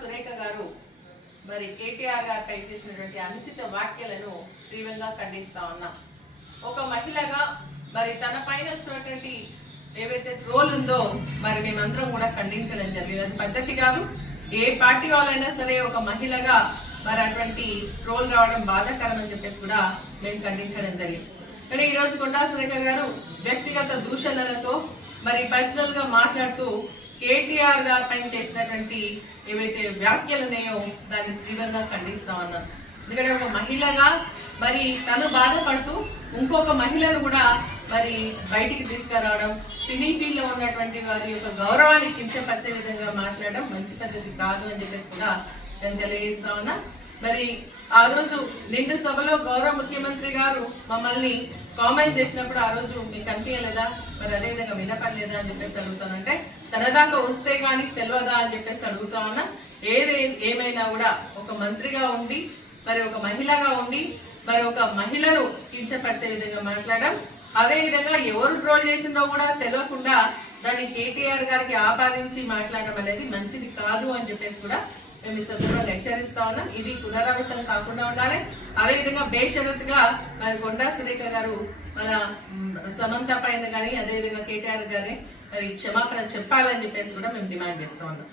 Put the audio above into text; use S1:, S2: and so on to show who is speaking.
S1: సురేఖ గారు మరి కేటీఆర్ గారిపై చేసినటువంటి అనుచిత వ్యాఖ్యలను తీవ్రంగా ఖండిస్తా ఉన్నాం ఒక మహిళగా మరి తన పైన వచ్చినటువంటి ఏవైతే రోల్ ఉందో మరి మేమందరం కూడా ఖండించడం జరిగింది అది పద్ధతి కాదు ఏ పార్టీ వాళ్ళైనా సరే ఒక మహిళగా మరి అటువంటి రోల్ రావడం బాధాకరం అని చెప్పేసి కూడా మేము ఖండించడం జరిగింది కానీ ఈరోజు కొండా సురేఖ గారు వ్యక్తిగత దూషణలతో మరి పర్సనల్ గా మాట్లాడుతూ కేటీఆర్ గారి పైన చేసినటువంటి ఏవైతే వ్యాఖ్యలు ఉన్నాయో దాన్ని తీవ్రంగా ఖండిస్తామన్నాం ఎందుకంటే ఒక మహిళగా మరి తను బాధపడుతూ ఇంకొక మహిళను కూడా మరి బయటికి తీసుకురావడం సినీ ఫీల్డ్ లో ఉన్నటువంటి వారి యొక్క గౌరవాన్ని కించపరిచే విధంగా మాట్లాడడం మంచి పద్ధతి కాదు అని చెప్పేసి కూడా నేను తెలియజేస్తా ఉన్నా మరి ఆ రోజు నిండు సభలో గౌరవ ముఖ్యమంత్రి గారు మమ్మల్ని కామెంట్ చేసినప్పుడు ఆ రోజు మీకు అనిపించలేదా మరి అదేవిధంగా వినపడలేదా అని చెప్పేసి అడుగుతానంటే తన వస్తే కానీ తెలియదా అని చెప్పేసి అడుగుతా ఉన్నా ఏదే ఏమైనా కూడా ఒక మంత్రిగా ఉండి మరి ఒక మహిళగా ఉండి మరి ఒక మహిళను కించపరిచే విధంగా మాట్లాడడం అదేవిధంగా ఎవరు ట్రోల్ చేసిందో కూడా తెలియకుండా దాన్ని కేటీఆర్ గారికి ఆపాదించి మాట్లాడడం అనేది మంచిది కాదు అని చెప్పేసి కూడా మేము ఈ సందర్భంగా హెచ్చరిస్తా ఉన్నాం ఇది పునరావృతం కాకుండా ఉండాలి అదేవిధంగా బేషరత్గా మన కొండా సురేఖ గారు మన సమంత పైన కానీ అదేవిధంగా కేటీఆర్ గారి మరి క్షమాపణ చెప్పాలని చెప్పేసి కూడా మేము డిమాండ్ చేస్తూ ఉన్నాం